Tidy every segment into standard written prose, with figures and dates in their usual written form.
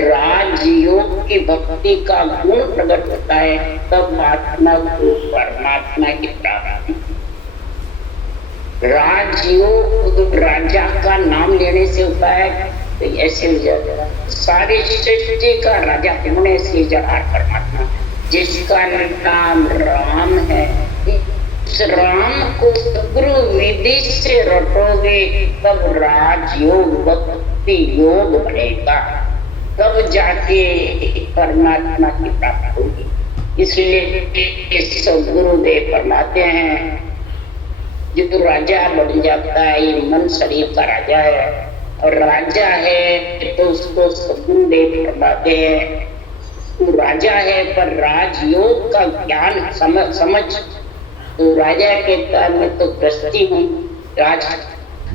राजयोग की भक्ति का गुण प्रकट होता है, तब आत्मा को परमात्मा की प्राप्ति। राजयोग राजा का नाम लेने से होता है, तो ऐसे सारी सृष्टि का राजा कौन है? सृजनहार परमात्मा, जिसका नाम राम है। इस राम को गुरु विधि से रटोगे तब राजयोग भक्ति योग बनेगा, तब जाके परमात्मा की प्राप्ति होगी। इसलिए सदगुरुदेव फरमाते हैं, जो राजा बन जाता है, ये मन शरीर का राजा है, और राजा है तो उसको सदगुरुदेव फरमाते हैं, तू राजा है पर राजयोग का ज्ञान समझ। तो राजा कहता है मैं तो गृहस्थी हूँ, राज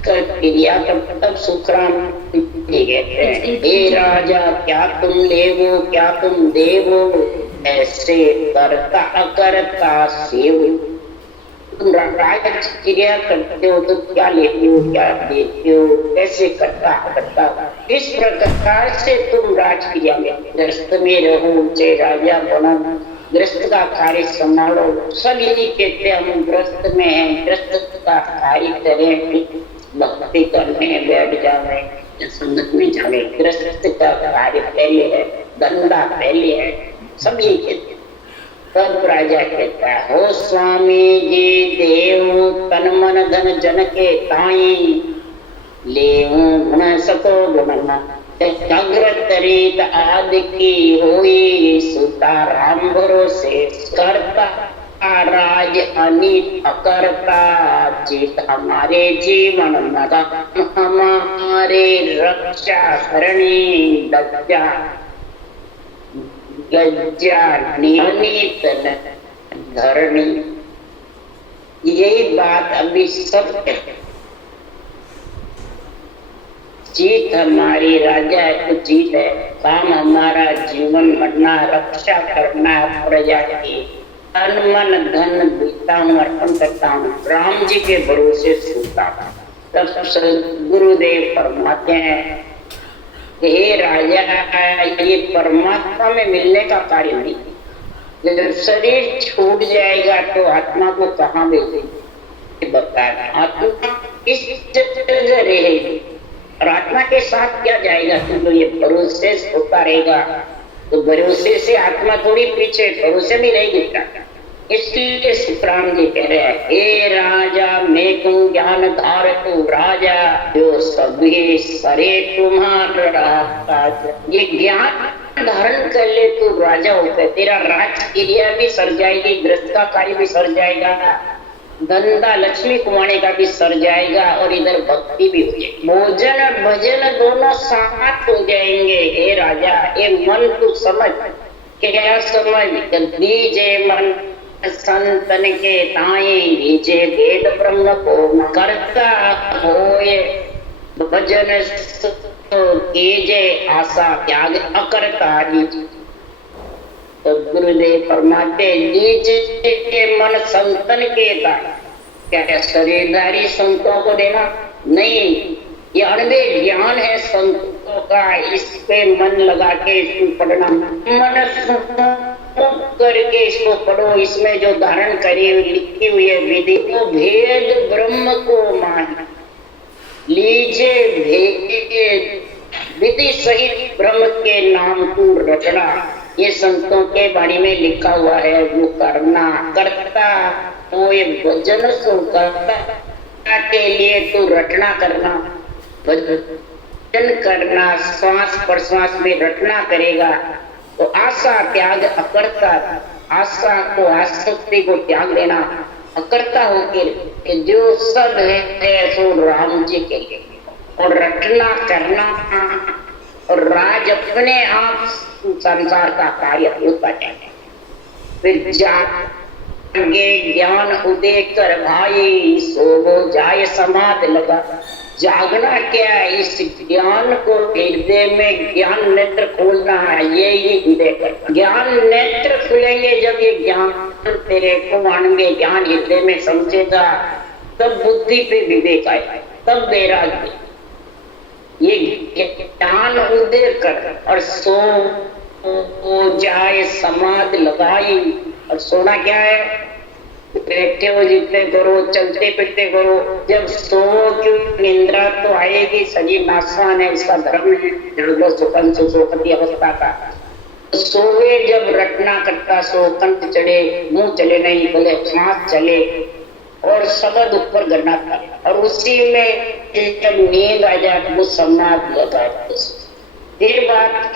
कर क्रिया तब सुखराम कहते हैं, हे राजा क्या तुम लेवो क्या तुम देवो, ऐसे करता अकरता सेव। तुम राज क्रिया करते हो तो क्या लेते हो क्या देते हो, कैसे करता इस प्रकार से तुम राज क्रिया में ग्रस्त में रहो, चाहे राजा बनो, ग्रस्त का कार्य संभालो। सब यही कहते हैं हम ग्रस्त में हैं, ग्रस्त का कार्य करें, भक्ति करने बैठ जावे, संगत में जावे। ग्रस्त का कार्य पहले है, धंधा पहले है, सब यही कहते हैं। तब राजा कहता है, हो स्वामी जी देव तन मन धन जन के ताई, लेऊ गुण सको गुण तरीत आदि की होई, सुता राम भरोसे करता राज अनित अकरता, चित हमारे जीवन मगा हमारे रक्षा करणी, लज्जा गज्जा नियमित धरणी। यही बात अभी सब जीत हमारी राजा है तो जीत है, काम हमारा जीवन मरना, रक्षा करना प्रजा की, तन मन धन देता हूँ, अर्पण करता हूँ, राम जी के भरोसे सोता हूँ। तब गुरुदेव फरमाते हैं, हे राजा ये परमात्मा में मिलने का कार्य नहीं, जब शरीर छूट जाएगा तो आत्मा को कहाँ मिलेगी बताना। आत्मा किस जगह रहेगी और आत्मा के साथ क्या जाएगा? तो ये भरोसे होता रहेगा, तो भरोसे से आत्मा थोड़ी पीछे भरोसे में रहेगी क्या? इसलिए सुखराम जी कह रहे हैं, हे राजा मैं तुम ज्ञान धार तू राजा, जो सभी सरे तुम्हारा। ये ज्ञान धारण कर ले तो राजा होता है, तेरा राज क्रिया भी सर जाएगी, गृहस्थ का कार्य भी सर जाएगा, धंधा लक्ष्मी कुमाने का भी सर जाएगा, और इधर भक्ति भी हो जाएगी, भोजन भजन दोनों साथ हो जाएंगे। हे राजा ये मन तू समझ, क्या समझ? दीजे मन संतन के ताए, दीजे वेद ब्रह्म को करता होए, भजन कीजे आशा त्याग अकरता दीजिए। तो गुरुदेव फरमाते, लीजिए मन संतन के दाए, क्या शरीरधारी संतों को देना नहीं, ये अनबे ज्ञान है संतों का, इस पे मन लगा के इसको पढ़ना, मन करके इसको पढ़ो, इसमें जो धारण करी हुई लिखी हुई है विधि को, भेद ब्रह्म को मान लीजिए, भेद विधि सहित ब्रह्म के नाम तू रचना। ये संतों के बारे में लिखा हुआ है, वो करना करता तो ये भजन सो करता के लिए तू रटना करना, भजन करना, श्वास प्रश्वास में रटना करेगा तो आशा त्याग अकर्ता, आशा को आसक्ति को त्याग देना, अकर्ता होकर जो सब है सो राम जी के लिए, और रटना करना, और राज अपने आप संसार का कार्य होता जाए। फिर जागे ज्ञान उदय कर भाई, सो हो जाए समाध लगा। जागना क्या है? इस ज्ञान को हृदय में ज्ञान नेत्र खोलना है, ये ही हृदय करना। ज्ञान नेत्र खुलेंगे जब ये ज्ञान तेरे को आनेंगे, ज्ञान हृदय में समझेगा, तब बुद्धि पे विवेक आएगा, तब वैराग्य। ये ज्ञान उदय कर और सो जाए समाधि लगाई। और सोना क्या है? बैठे हो जितने करो, चलते फिरते करो, जब सो क्यों निंद्रा तो आएगी। शरीर नाशवान है, इसका धर्म है सुखन सुखती अवस्था का। सोवे जब रटना कटका सो, कंठ चढ़े मुंह चले नहीं, बोले सांस चले और शब्द ऊपर गणना था। और उसी में जब नींद आ जाए वो समाधि लगा। फिर बात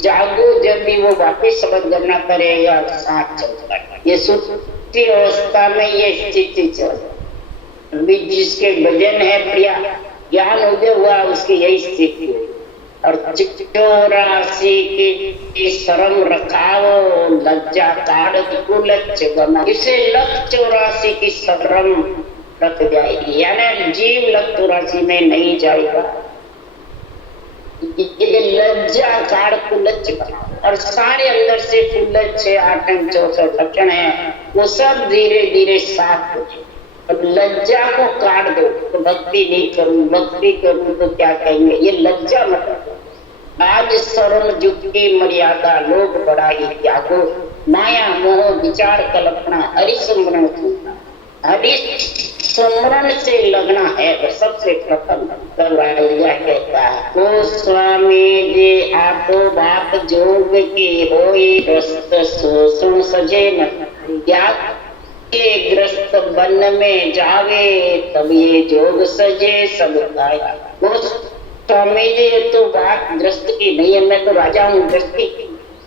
जागो जब भी वो वापिस शब्द गणना करेगा, सांस चलता। ये सुप्ति अवस्था में ये स्थिति चल, जिसके भजन है प्रिया, ज्ञान उदय हुआ, उसकी यही स्थिति है। और 84 की शर्म रखाओ, लज्जा काढ़ कुलच गमा। इसे लख 84 की शर्म रख जाएगी, यानी जीव लख 84 में नहीं जाएगा। ये लज्जा काढ़ कुलच गमा। और सारे अंदर से कुलच 8 64 लक्षण है, वो सब धीरे धीरे साफ हो जाए। अब लज्जा को काट दो तो भक्ति नहीं करूं, भक्ति करूं तो क्या कहेंगे, ये लज्जा मत। आज शरण जुग की मर्यादा, लोग बड़ाई त्यागो, माया मोह विचार कल्पना, हरिस्मरण सुनना। हरिस्मरण से लगना है और सबसे प्रथम कहता है गोस्वामी जी आपो बात जोग की होई रस्त शोषण सजे न। त्याग के ग्रस्त वन में जावे, तब ये जोग सजे सब गाया। स्वामी जी ये तो बात ग्रस्त की नहीं है, मैं तो राजा हूँ ग्रस्त की।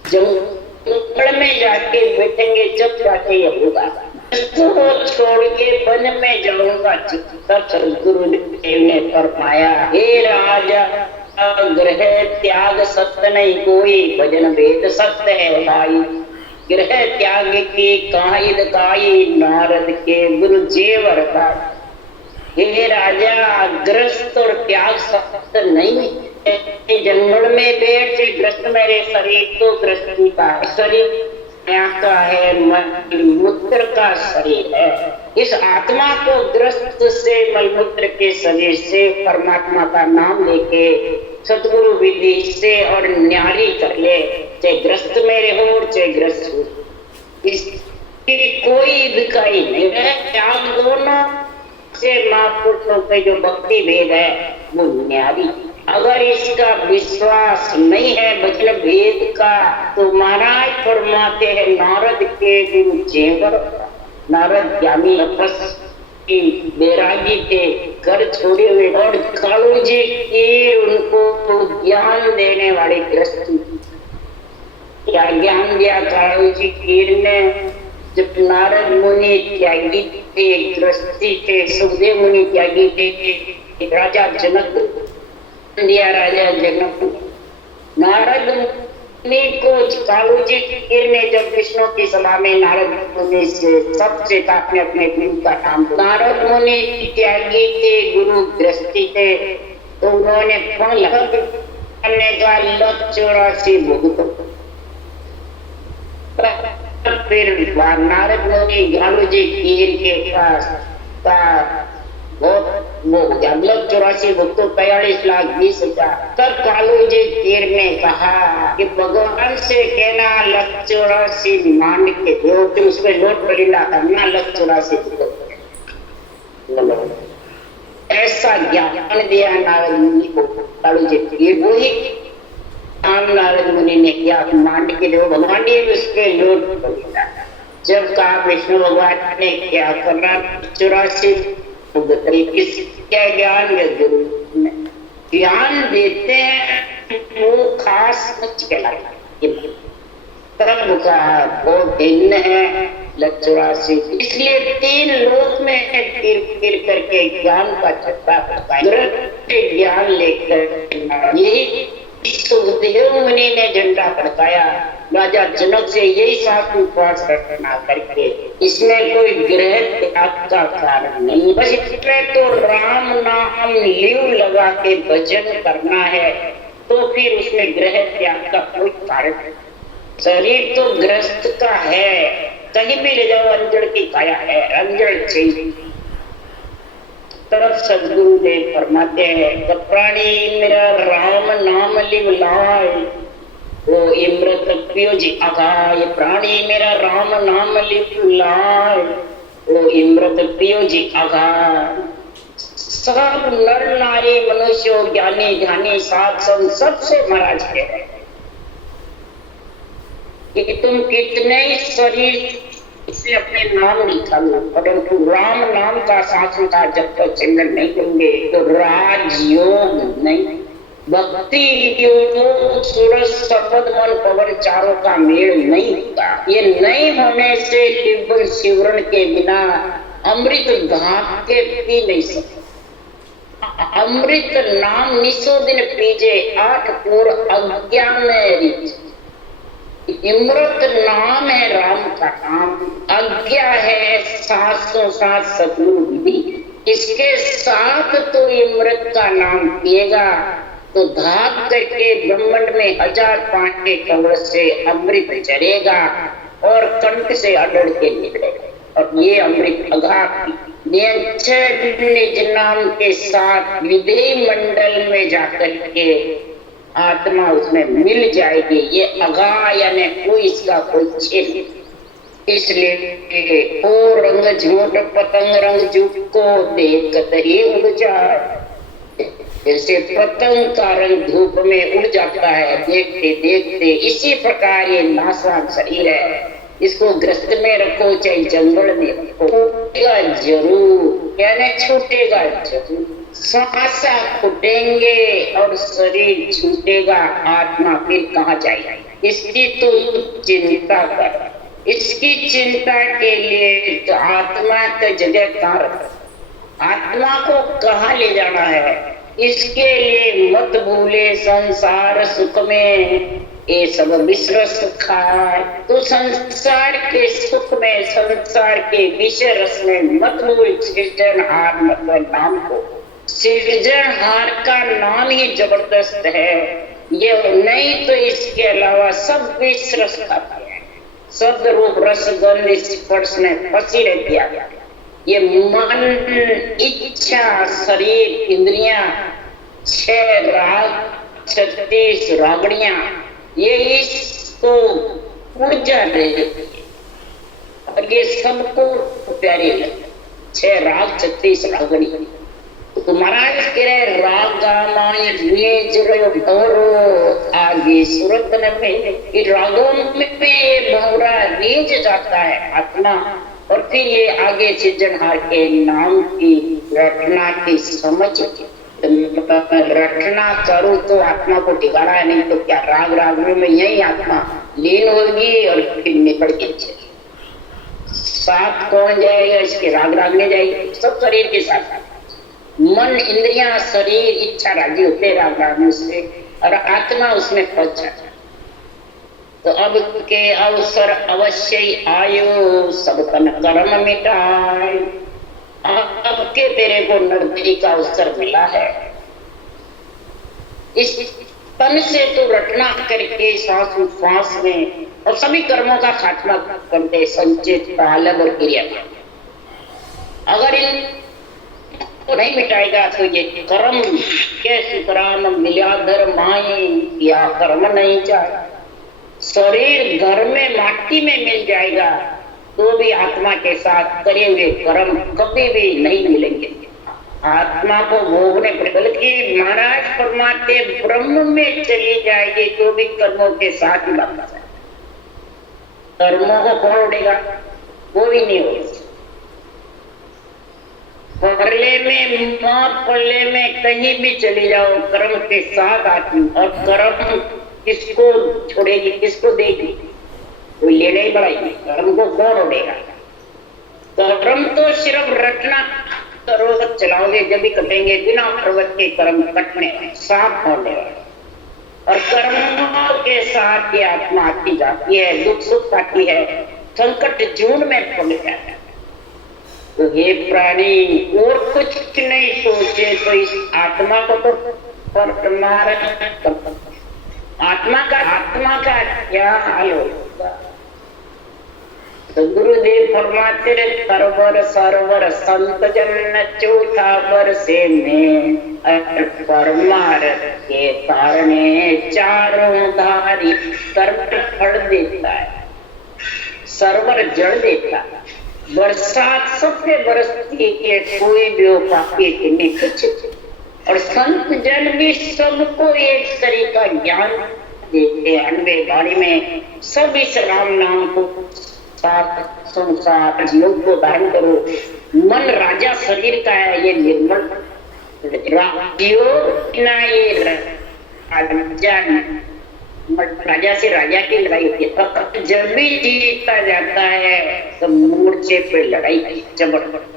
जंगल में जाके बैठेंगे जब जाके ये होगा, तो छोड़ के वन में जाऊंगा तब सदगुरुदेव ने फरमाया, हे राजा ग्रह त्याग सत्य नहीं कोई, भजन वेद सत्य है भाई। ग्रह त्याग की काहिद काई, नारद के गुरु जेवर का। हे राजा ग्रस्त और त्याग सत्य नहीं, जंगल में बैठ ग्रस्त मेरे शरीर तो ग्रस्त का शरीर का है, मलमूत्र का शरीर है। इस आत्मा को ग्रस्त से मलमूत्र के शरीर से परमात्मा का नाम लेके सतगुरु विधि से और न्यारी कर ले, चाहे ग्रस्त मेरे हो चाहे ग्रस्त हो, इसकी कोई दिखाई नहीं है। त्याग दोनों से महापुरुषों के जो भक्ति भेद है वो न्यारी। अगर इसका विश्वास नहीं है भजन भेद का, तो महाराज फरमाते हैं नारद के गुरु जेवर। नारद ज्ञानी तपस्वी बैरागी थे, घर छोड़े हुए, और कालू जी की उनको ज्ञान देने वाले ग्रस्त। क्या ज्ञान दिया कालू जी कीर ने? जब नारद मुनि त्यागी थे, ग्रस्ती थे, सुखदेव मुनि त्यागी थे, राजा जनक दिया, राजा जनक नारद मुनि को कालू जी कीर ने जब विष्णु की सभा में नारद मुनि से सबसे अपने अपने गुरु का नाम, नारद मुनि त्यागी थे, गुरु गृहस्थी थे, तो उन्होंने फल करने का लख 84 भुगत। फिर नारद मुनि कालू जी कीर के पास का वो लख 84 भुगतो 43,20,000। तब कालू जी कीर ने कहा कि भगवान से कहना लख 84 मांड के दो, तो उसमें नोट परिंदा करना लख 84 ऐसा ज्ञान दिया नारद मुनि को कालू जी कीर। वही नारद मुनि ने किया, मांड के दो भगवान ने उसके नोट परिंदा। जब कहा विष्णु भगवान ने क्या करना 84 क्या ज्ञान या गुरु ज्ञान देते हैं वो खास कुछ कहलाता है, वो भिन्न है लख 84। इसलिए 3 लोक में गिर करके ज्ञान का छत्ता ज्ञान लेकर यही सुखदेव मुनि ने झंडा फड़काया। राजा जनक से यही साथ उपवास रखना करके, इसमें कोई ग्रह त्याग का कारण नहीं, बस इसमें तो राम नाम लीव लगा के भजन करना है, तो फिर उसमें ग्रह त्याग का कोई कारण नहीं। शरीर तो ग्रस्त का है, कहीं भी ले जाओ अंजड़ की काया है, अंजड़ चाहिए। तरफ सदगुरु देव फरमाते हैं प्राणी मेरा राम नाम लिव लाय, वो इमृत पियो जी अघाय। प्राणी मेरा राम नाम लिव लाय, वो इमृत पियो जी अघाय। सब नर नारी मनुष्य ज्ञानी ध्यानी साध संत सबसे महाराज कह रहे हैं कि तुम कितने शरीर से अपने नाम निकालो, परंतु राम नाम का शासन का जब तक चिंतन नहीं करेंगे तो राजयोग नहीं, भक्ति योग सूरज शपथ मन पवन चारों का मेल नहीं होगा। ये नहीं होने से दिव्य शिवरण के बिना अमृत भाग के पी नहीं सकते। अमृत नाम निसो दिन पीजे, 8 पूर अज्ञान में रीच। अमृत नाम है राम का नाम, आज्ञा है सासों साथ सतगुरु विधि। इसके साथ तो अमृत का नाम पिएगा तो धाप करके ब्रह्मांड में 1000 पांच के कवच से अमृत चरेगा और कंठ से अड़ड़ के निकलेगा। और ये अमृत अघात निज नाम के साथ विधि मंडल में जाकर के आत्मा उसमें मिल जाएगी। ये अघा यानी कोई इसका कोई छेद। इसलिए ओ रंग झूठ पतंग रंग झूठ को देखकर ही उड़ जाए। जैसे पतंग का रंग धूप में उड़ जाता है देखते देखते, इसी प्रकार ये नाशवान शरीर है, इसको ग्रस्त में रखो चाहे जंगल में रखो, छूटेगा जरूर, यानी छूटेगा जरूर। सांसा फूटेंगे और शरीर छूटेगा, आत्मा फिर कहाँ जाएगा? इसकी तो चिंता कर। इसकी चिंता के लिए तो आत्मा का जगह कहाँ रखा, आत्मा को कहाँ ले जाना है, इसके लिए मत भूले संसार सुख में ये सब मिश्र सुख है। तो संसार के सुख में, संसार के विषय रस में मत भूल सृजनहार मतलब नाम को। सृजनहार का नाम ही जबरदस्त है, ये नहीं तो इसके अलावा सब विष रस खाते हैं, शब्द रूप रस गंध स्पर्श में फंसी रहती है। ये मन इच्छा शरीर इंद्रियां 6 राग 36 रागड़ियां, ये इसको ऊर्जा देती है और ये सबको प्यारे लगते। 6 राग 36 रागड़ी। तो महाराज कह रहे रागामाय आगे सूरत में रागों में भौरा रीझ जाता है आत्मा, और फिर ये आगे सृजनहार के नाम की रटना की समझ। रटना करूं तो आत्मा को ठिकाना है, नहीं तो क्या राग रागों में यही आत्मा लीन होगी और फिर निकल के साथ कौन जाएगा? इसके राग रागने जाएगी, सब शरीर के साथ। मन इंद्रियां शरीर इच्छा राजी होते राग रागने से, और आत्मा उसमें फंस जाता है। तो अब के अवसर अवश्य आयो, सब तन कर्म मिटाए। अब के तेरे को नरबली का अवसर मिला है, इस तन से तो रटना करके सांस श्वास में और सभी कर्मों का खात्मा करते संचित प्रालभ और क्रिया। अगर इन नहीं मिटाएगा तो ये कर्म कैसे कराम मिलाधर माए या कर्म नहीं जाए। शरीर घर में माटी में मिल जाएगा तो भी आत्मा के साथ करे हुए कर्म कभी भी नहीं मिलेंगे, आत्मा को भोगने पड़े। बल्कि महाराज फरमाते ब्रह्म में चली जाएगी तो भी कर्मों के साथ ही वापस आए। कर्मों को कौन उड़ेगा? वो भी नहीं होगा। परले में मौत पल्ले में कहीं भी चली जाओ, कर्म के साथ आती। और कर्म किसको छोड़ेगी, किसको देगी? कोई ले नहीं बढ़ाएगी। कर्म को कौन उड़ेगा? कर्म तो सिर्फ रटना करो चलाओगे जब भी कटेंगे, बिना पर्वत के कर्म कटने साफ होने वाले। और कर्मों के साथ ये आत्मा आती जाती है, दुख सुख आती है, संकट जून में पड़ जाता है। तो हे प्राणी और कुछ नहीं सोचे तो इस आत्मा को तो आत्मा का क्या हाल होगा? तो गुरुदेव फरमाते रहे सरवर सरवर संत जन चौथा वर्षे में परमार्थ के तारने चारों धारी कर्म फल देता है, सरवर जड़ देता है। बरसात सबसे बरसती है, कोई भी पाके नहीं कुछ। और संत जन भी सबको एक तरीका ज्ञान देते हैं। 98 वाणी में सब इस राम नाम को साथ संसार योग को धारण करो। मन राजा शरीर का है, ये निर्मल राजा से राजा की लड़ाई होती है। जब भी जीता जाता है तो मोर्चे पे लड़ाई जबरदस्त,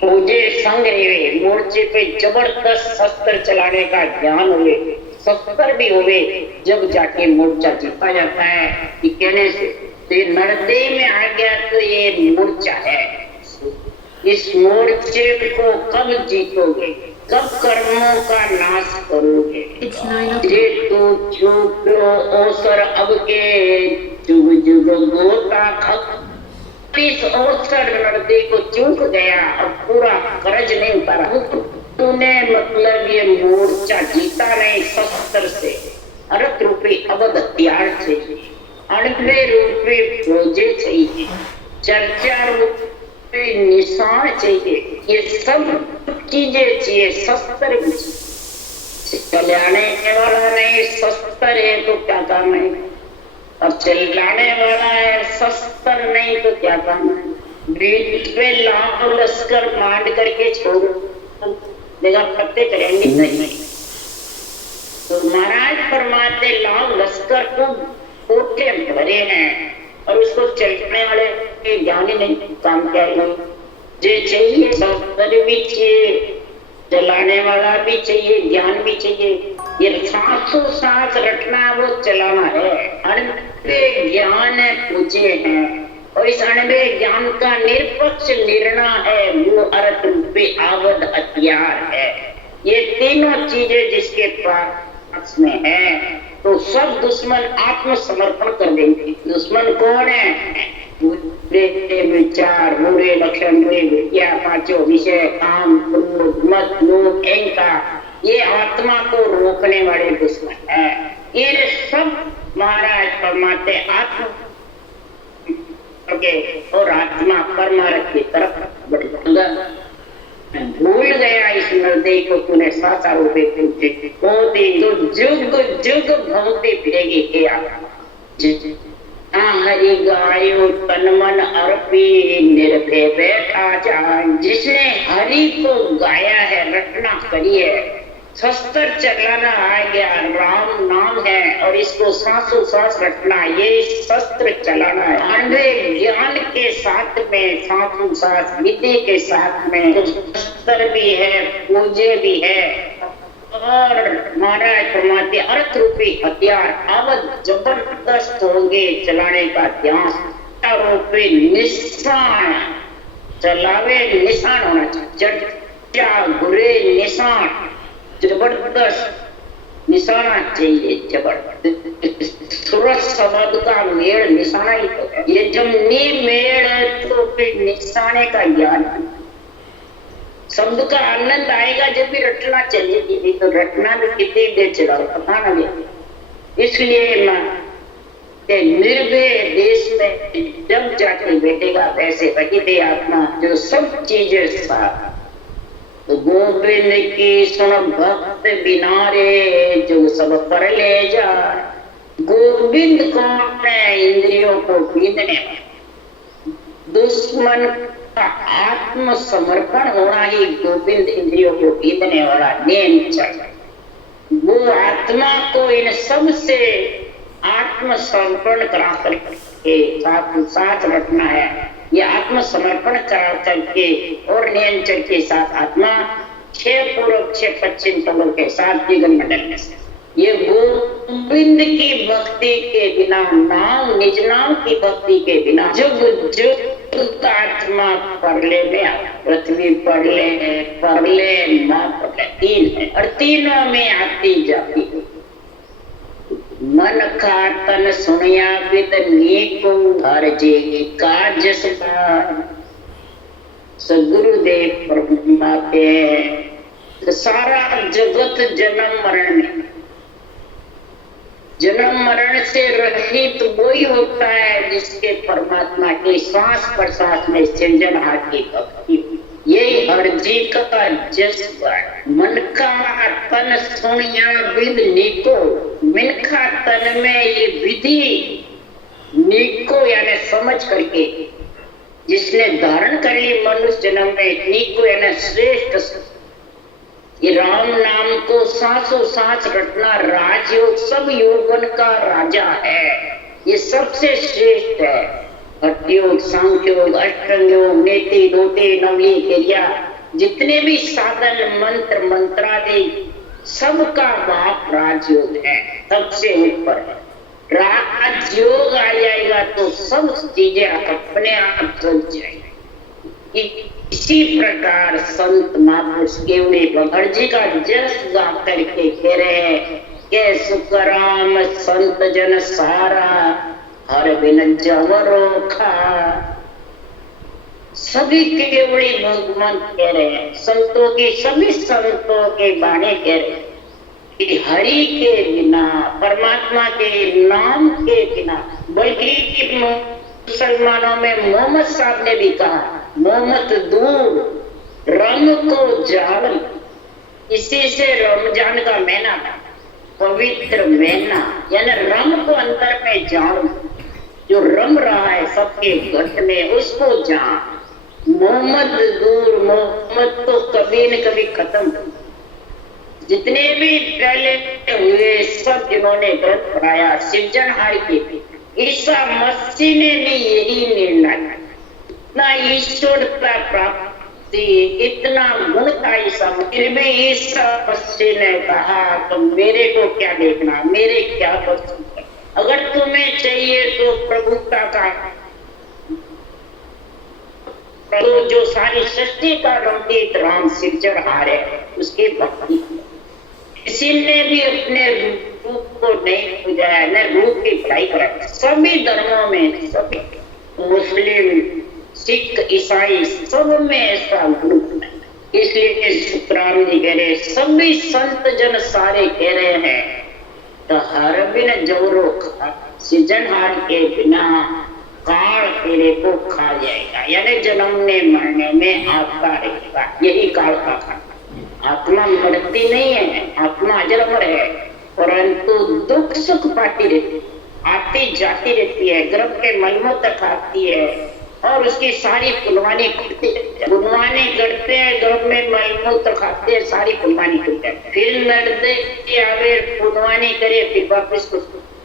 फौजे संग रहे, मोर्चे पे जबरदस्त शस्त्र चलाने का ज्ञान हुए, शस्त्र भी हुए, जब जाके मोर्चा जीता जाता है। कि कहने से तो ये नरदेह में आ गया तो ये मोर्चा है। इस मोर्चे को कब जीतोगे, कब कर्मों का नाश करोगे? जे तू चूक लो अवसर अब के जुग जुग गोता खत। इस अवसर लड़के को चूक गया और पूरा कर्ज नहीं उतारा, तूने मतलब ये मोर्चा जीता नहीं। शस्त्र से, अर्थ रूपी अवध हथियार चाहिए, अणवे रूपी फौजे चाहिए, चर्चा रूपी निशान चाहिए, ये सब चीजें चाहिए। शस्त्र भी चलाने वाला नहीं, शस्त्र है तो क्या काम है? और चलाने वाला है, शस्त्र नहीं तो क्या काम है? बीच पे लाख लश्कर मांड करके छोड़ो, देखा फतेह करेंगे नहीं। तो महाराज फरमाते लाख लश्कर को कोठे भरे हैं और उसको चलने वाले के ज्ञानी नहीं काम करेंगे। जो चाहिए शस्त्र भी चाहिए, चलाने वाला भी चाहिए, ज्ञान भी चाहिए। ये सांसों सांस रटना वो चलाना है। अनबे ज्ञान पूछे हैं और इस अनबे ज्ञान का निरपक्ष निर्णय है, वो अर्थ रूपी आवध हथियार है। ये तीनों चीजें जिसके पास में है तो सब दुश्मन आत्मसमर्पण कर देंगे। दुश्मन कौन है? बुरे विचार, बुरे लक्षण, बुरे विद्या, पांचों विषय, काम, क्रोध, मद, लोभ, अहंकार, ये आत्मा को रोकने वाले दुश्मन है। ये सब महाराज फरमाते आत्मा और आत्मा परमार्थ की तरफ बढ़ेगा। भूल गया इस नरदेह को तूने साचा रूपे पूछे तो जुग जुग भौंकती फिरेगी के हरि गायो तन मन अर्पी निर्भय बैठा जाए। जिसने हरि को गाया है, रटना करी है, शस्त्र चलाना आ गया, राम नाम है और इसको सांसों सांस रटना, ये शस्त्र चलाना है। अंधे ज्ञान के साथ में, सांसों सांस विधि के साथ में तो शस्त्र भी है, पूजे भी है और महाराज फरमाते अर्थ रूपी हथियार अवध जबरदस्त होंगे चलाने का ध्यान रूपी निशान चलावे, निशान होना चाहिए, चर्चा बुरे निशान जबरदस्त निशाना चाहिए। जबरदस्त सूरज शब्द का मेल निशाना ही तो है। ये जब नहीं मेल तो फिर निशाने का ज्ञान, शब्द का आनंद आएगा जब भी रटना चलेगी, नहीं तो रटना भी कितनी देर चलाओ पता ना लगे। इसलिए निर्भय देश में जब जाके बैठेगा वैसे बची आत्मा जो सब चीजें साथ। तो गोविंद की सुन भक्त बिनारे जो सब पर ले जा। गोविंद कौन है? इंद्रियों को बीतने वाला। दुश्मन का आत्मसमर्पण होना ही गोविंद इंद्रियों को बीतने वाला नियम चाहिए। वो आत्मा को इन सब से आत्मसमर्पण करा करके साथ साथ रखना है। ये आत्मसमर्पण करा करके और नियंत्रण के साथ आत्मा 6 पूर्व 6 पश्चिम पलों के साथ जीवन मंडल में से ये गोविंद की भक्ति के बिना, नाम निज नाम की भक्ति के बिना जुग जुग आत्मा परले में, पृथ्वी परले माँ परले 3 है और तीनों में आती जाती मन का तन सुनिया विद नीको हर जे काज सदा। सदगुरुदेव फरमाते हैं सारा जगत जन्म मरण से रहित वही होता है जिसके परमात्मा की श्वास प्रश्वास में सृजनहार की भक्ति। यही हर जी का जज्बा। मन का तन सुनिया विद नीको, मन का तन में ये विधि नीको यानी समझ करके जिसने धारण कर ली मनुष्य जन्म में, नीको यानी श्रेष्ठ, ये राम नाम को सांसों सांस रटना राजयोग सब योगन का राजा है। ये सबसे श्रेष्ठ है। भक्ति योग, सांख्य योग, अष्टांग योग, नेति दोते नवली क्रिया, जितने भी साधन मंत्र मंत्रादि सबका बाप राजयोग है, सबसे ऊपर है। राजयोग आ जाएगा तो सब चीजें अपने आप चल जाएंगी। इसी प्रकार संत महापुरुष केवड़ी बघड़ जी का जस गा करके कह रहे हैं कि सुखराम संत जन सारा हर बिन जवरो खा। सभी केवड़ी भगवान कह रहे हैं, संतों की सभी संतों के बाणी कह रहे हैं कि हरि के बिना, परमात्मा के नाम के बिना, बल्कि मुसलमानों में मोहम्मद साहब ने भी कहा मोहम्मद दूर रम को जाल। इसी से रमजान का महीना पवित्र महीना, यानी रम को अंदर में जान, जो रम रहा है सबके घट में उसको जान। मोहम्मद दूर, मोहम्मद तो कभी न कभी खत्म। जितने भी पहले हुए सब जिन्होंने ग्रंथ पढ़ाया सृजनहार के, ईसा मसीह ने भी यही निर्णय, इतना ईश्वरता प्राप्ति, इतना गुण था ईसा, फिर भी ईसा मसीह ने कहा तो मेरे को क्या देखना, मेरे क्या कर, अगर तुम्हें चाहिए तो प्रभुता का, तो जो सारी सृष्टि का रंगीत राम सृजनहार है उसकी भक्ति। किसी ने भी अपने रूप को नहीं पूजा, न रूप की पढ़ाई करा। सभी धर्मों में, सभी मुस्लिम सिख ईसाई सब में ऐसा ग्रुप है। इसलिए सुखराम जी कह रहे, सभी संत जन सारे कह रहे हैं तो हर बिन जवरो खा, सृजनहार के बिना काल तेरे को खा जाएगा, यानी जन्मने मरने में आपका रहेगा, यही काल का खाना। आत्मा मरती नहीं है, आत्मा अजर है, परंतु दुख सुख पाती रहती, आती जाती रहती है, गर्भ के मलमूत्र खाती है और उसकी सारी कुर्बानी करते हैं, गर्भ में मलमूत्र खाते हैं, सारी कुर्बानी करते हैं, फिर लड़ते आवे कुर्बानी करे, फिर वापस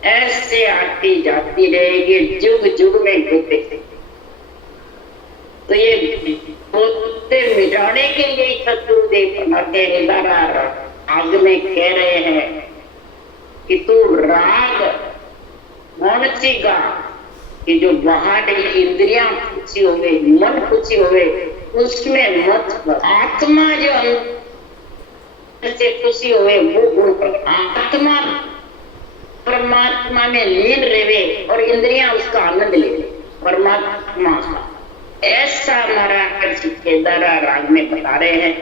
ऐसे आती जाती रहेगी जुग जुग में घूमते। तो ये पोते मिटाने के लिए सतगुरुदेव फरमाते आग में कह रहे हैं कि तू राग कौन सी गा कि जो बाहर इंद्रियां खुशी हो गई, मन खुशी हो गई, उसमें मत। आत्मा जो अंदर से खुशी हो गई वो गुण पर, आत्मा परमात्मा में लीन रहे और इंद्रियां उसका आनंद ले परमात्मा का। ऐसा महाराज केदारा राग में बता रहे हैं।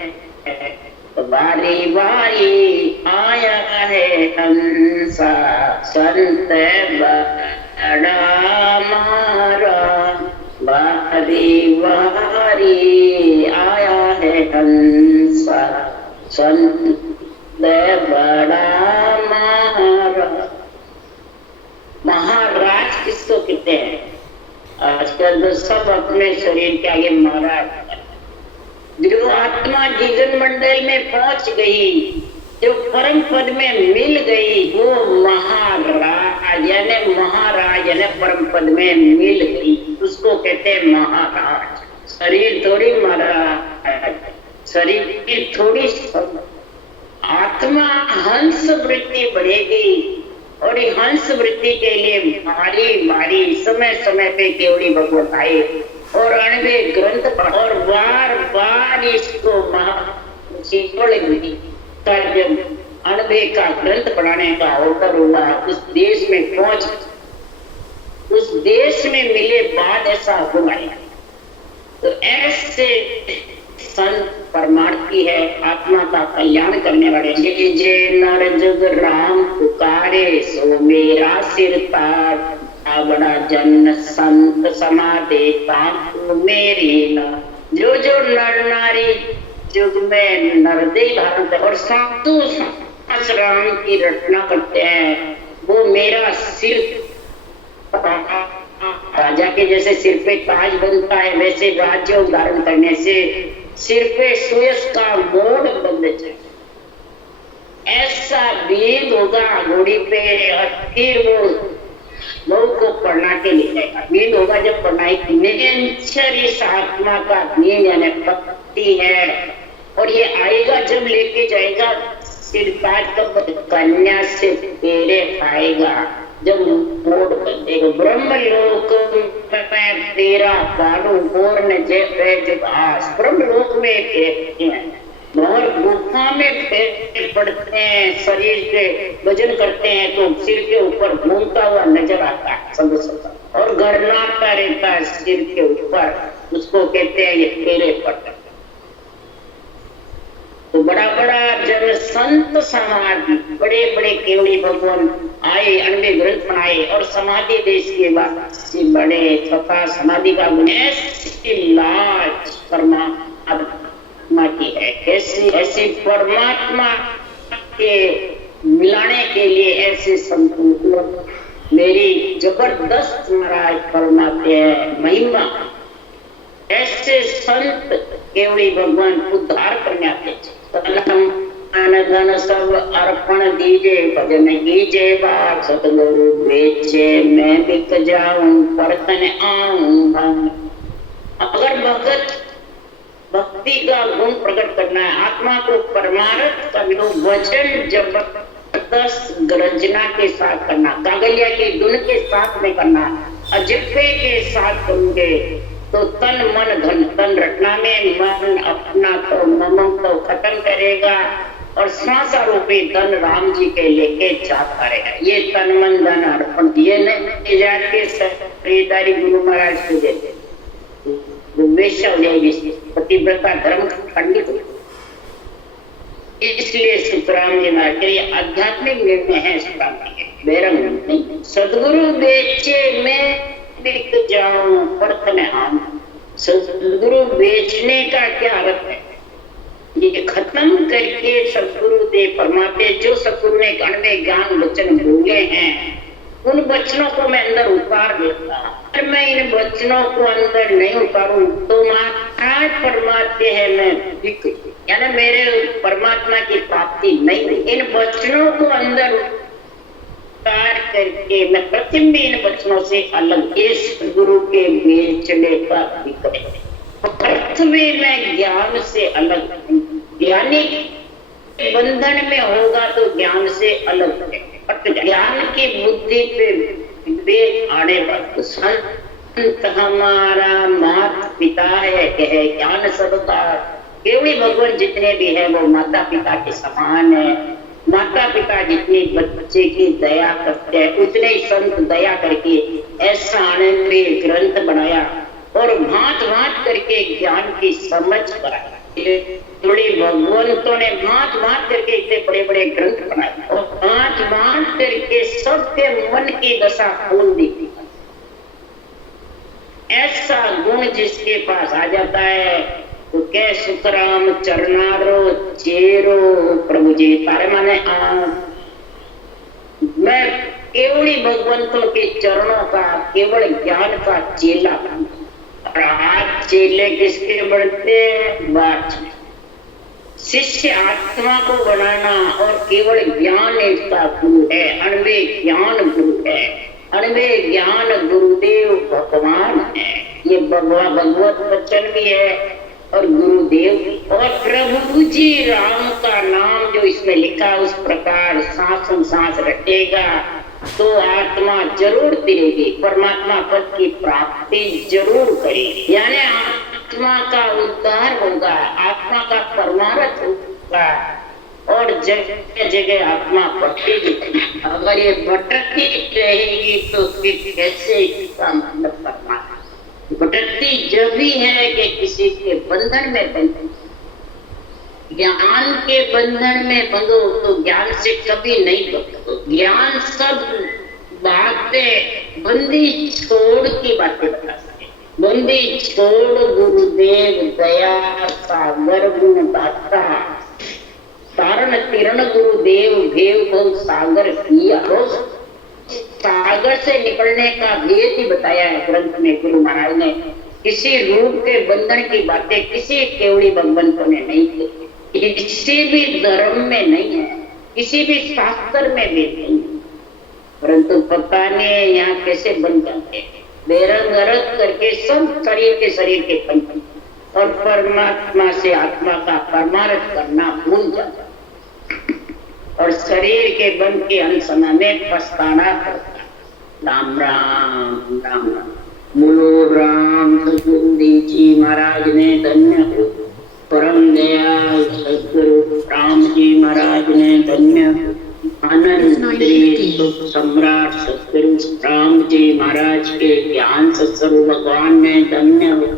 बारी बारी आया है हंसा संत बड़ा मारा, बारी बारी आया है हंसा संत बड़ा मारा। महाराज किसको कहते हैं? आजकल तो सब अपने शरीर के आगे महाराज। जो आत्मा जीवन मंडल में पहुंच गई, जो परम पद में मिल गई, वो महाराज यानी परम पद में मिल गई, उसको कहते हैं महाराज। शरीर थोड़ी महाराज, शरीर थोड़ी, आत्मा हंस वृत्ति बढ़ेगी और हंस वृत्ति के लिए भारी भारी समय समय पे केवड़ी भगवत आए और अणवे ग्रंथ और बार बार इसको जब अणबे का ग्रंथ पढ़ाने का अवसर हुआ, उस देश में पहुंच, उस देश में मिले बाद ऐसा हुआ। तो ऐसे संत परमार्थी है, आत्मा का कल्याण करने वाले। जय जय नर जग राम पुकारे, सो मेरा सिर तार, बड़ा जन संत समाधे ताकू मेरी न। जो जो नर नारी युग में नरदेह धारण करते और साधु राम की रचना करते हैं, वो मेरा सिर, राजा के जैसे सिर पे ताज बनता है, वैसे राज्य धारण करने से सिर पे सुयस का मोड़ बंद जाए, ऐसा भेद होगा घोड़ी पे। और फिर वो बहू को पढ़ना के ले जाएगा, भेद होगा जब पढ़ाई निरंतर इस आत्मा का भेद यानी भक्ति है। और ये आएगा जब लेके जाएगा सिर ताज का, कन्या से पेड़े खाएगा जब मोड़ बंदेगा। ब्रह्म लोक में तेरा बालू पूर्ण जयस, ब्रह्म लोक में फेंकते हैं और गुफा में फेंक पड़ते हैं, शरीर के वजन करते हैं तो सिर के ऊपर घूमता हुआ नजर आता है और गड़नाता रहता है सिर के ऊपर, उसको कहते हैं ये फेरे पट। तो बड़ा बड़ा जन संत समाधि, बड़े बड़े केवड़ी भगवान आए, अनबे ग्रंथ बनाए और समाधि देश के बाद से बड़े तथा समाधि का ऐसी लाज परमात्मा की है। ऐसी परमात्मा के मिलाने के लिए ऐसे संतों को मेरी जबरदस्त महाराज फरमाते हैं महिमा। ऐसे संत केवड़ी भगवान उद्धार करने आते थे। धन सब अर्पण दीजे, भजन कीजे बात सतगुरु बेचे, मैं बिक जाऊं परतन आऊं। अगर भगत भक्ति का गुण प्रकट करना है, आत्मा को परमार्थ करना, वचन जबरदस्त गर्जना के साथ करना, कागलिया की धुन के साथ में करना, अजपे के साथ करोगे तो तन मन धन, तन रटना में मन अपना तो मम को खत्म करेगा और श्वासा रूपी धन राम जी के लेके जाता रहेगा। ये तन मन धन अर्पण, ये नहीं जाके खरीदारी गुरु महाराज को देते, वेश्या हो जाएगी, पतिव्रता धर्म खंडित हो। इसलिए सुतराम जी महाराज आध्यात्मिक निर्णय है, बैरंग सदगुरु बेचे में बिक जाऊं परतन आऊं। सदगुरु बेचने का क्या अर्थ है? ये खत्म करके सदगुरु दे परमात्मा, जो सदगुरु ने अनवे ज्ञान वचन बोले हैं, उन वचनों को मैं अंदर उतार देता। अगर मैं इन वचनों को अंदर नहीं उतारूं तो महाराज परमात्मा है मैं बिक, यानी मेरे परमात्मा की प्राप्ति नहीं हुई। इन वचनों को अंदर करके मैं प्रतिबिंब इन वचनों से अलग, इस गुरु के बेचने का अर्थ में मैं ज्ञान से अलग, ज्ञानी बंधन में होगा तो ज्ञान से अलग है। ज्ञान की बुद्धि पे विवेक आने पर संत हमारा माता पिता है, कहे ज्ञान सबका। केवली भगवान जितने भी है वो माता पिता के समान है। माता पिता जितने बच्चे की दया करते हैं उतने ही संत दया करके ऐसा आनंदमय ग्रंथ बनाया और भांत भांत करके ज्ञान की समझ कराया। थोड़े भगवंतों ने भांत भांत करके इतने बड़े बड़े ग्रंथ बनाए और भांत भांत करके सबके मन की दशा खोल दी। ऐसा गुण जिसके पास आ जाता है तो क्या सुखराम चरनारो चेरो प्रभु जी तारे माने मैं केवली भगवंतों के चरणों का केवल ज्ञान का चेला बन। और आज चेले किसके बढ़ते हैं? बात शिष्य आत्मा को बनाना और केवल ज्ञान इसका गुरु है, अनवे ज्ञान गुरु है, अनवे ज्ञान गुरुदेव भगवान है। ये भगवत वचन भी है और गुरुदेव और प्रभु जी राम का नाम जो इसमें लिखा उस प्रकार सांस रटेगा तो आत्मा जरूर तिरेगी, परमात्मा पद की प्राप्ति जरूर करेगी। यानी आत्मा का उद्धार होगा, आत्मा का परमार्थ होगा। और जगह जगह आत्मा भटकेगी। अगर ये भटकती रहेगी तो फिर कैसे इसका मतलब परमात्मा? भटकती जब भी है कि किसी के बंधन में बंधे, ज्ञान के बंधन में बंधो तो ज्ञान से कभी नहीं बंधो। ज्ञान सब बातें बंदी छोड़ की बातें बता सके। बंदी छोड़ गुरुदेव दया सागर गुण दाता, तारण तिरण गुरुदेव भेव बहु सागर किया। सागर से निकलने का भेद ही बताया है ग्रंथ में गुरु महाराज ने। किसी रूप के बंधन की बातें किसी केवड़ी भगवंतों ने नहीं की, किसी भी धर्म में नहीं है, किसी भी शास्त्र में भी नहीं है। परंतु पता नहीं यहाँ कैसे बन जाते हैं, बेरंग रंग करके सब शरीर के पंच, और परमात्मा से आत्मा का परमार्थ करना भूल जाता और शरीर के बन के अंत समय में पछताना पड़ता। राम राम राम राम। बोलो राम सतगुरु जी महाराज ने धन्य हो, परम दयाल सतगुरु राम जी महाराज ने धन्य हो, आनंद सुख सम्राट सतगुरु राम जी महाराज के ज्ञान सत्संग भगवान ने धन्य हो,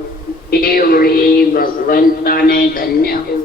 केवड़ी भगवंता ने धन्य हो।